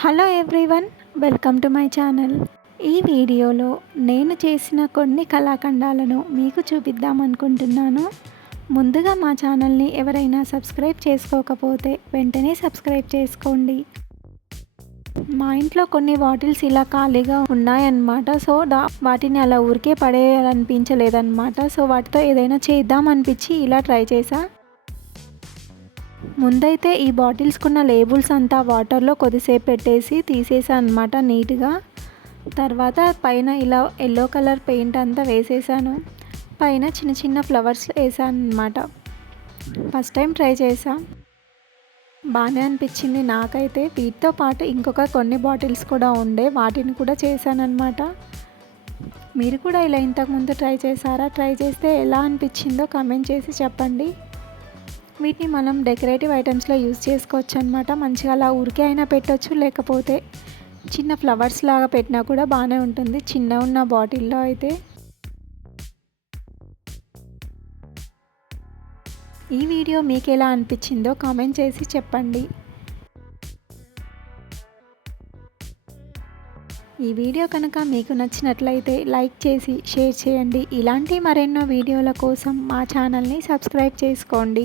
Hello everyone welcome to my channel. ఈ వీడియోలో నేను చేసిన కొన్ని కళాఖండాలను మీకు చూపిద్దాం అనుకుంటున్నాను. ముందుగా మా ఛానల్ని ఎవరైనా సబ్స్క్రైబ్ చేసుకోకపోతే వెంటనే సబ్స్క్రైబ్ చేసుకోండి. మా ఇంట్లో కొన్ని బాటిల్స్ ఇలా ఖాళీగా ఉన్నాయన్నమాట. సో దా వాటిని అలా ఊరికే పడేయాలనిపించలేదన్నమాట. సో వాటితో ఏదైనా చేద్దాం అనిపించి ఇలా ట్రై చేసా. ముందైతే ఈ బాటిల్స్కున్న లేబుల్స్ అంతా వాటర్లో కొద్దిసేపు పెట్టేసి తీసేసాను అనమాట నీట్గా. తర్వాత పైన ఇలా ఎల్లో కలర్ పెయింట్ అంతా వేసేసాను. పైన చిన్న చిన్న ఫ్లవర్స్ వేసాను అనమాట ఫస్ట్ టైం ట్రై చేసా. బాగానే అనిపించింది నాకైతే. వీటితో పాటు ఇంకొక కొన్ని బాటిల్స్ కూడా ఉండే వాటిని కూడా చేశానన్నమాట మీరు కూడా ఇలా ఇంతకుముందు ట్రై చేశారా? ట్రై చేస్తే ఎలా అనిపించిందో కమెంట్ చేసి చెప్పండి. వీటిని మనం డెకరేటివ్ ఐటమ్స్లో యూజ్ చేసుకోవచ్చు అనమాట మంచిగా అలా ఊరికే అయినా పెట్టవచ్చు లేకపోతే చిన్న ఫ్లవర్స్ లాగా పెట్టినా కూడా బాగానే ఉంటుంది. చిన్న ఉన్న బాటిల్లో అయితే. ఈ వీడియో మీకు ఎలా అనిపించిందో కామెంట్ చేసి చెప్పండి. ఈ వీడియో కనుక మీకు నచ్చినట్లయితే లైక్ చేసి షేర్ చేయండి. ఇలాంటి మరెన్నో వీడియోల కోసం మా ఛానల్ని సబ్స్క్రైబ్ చేసుకోండి.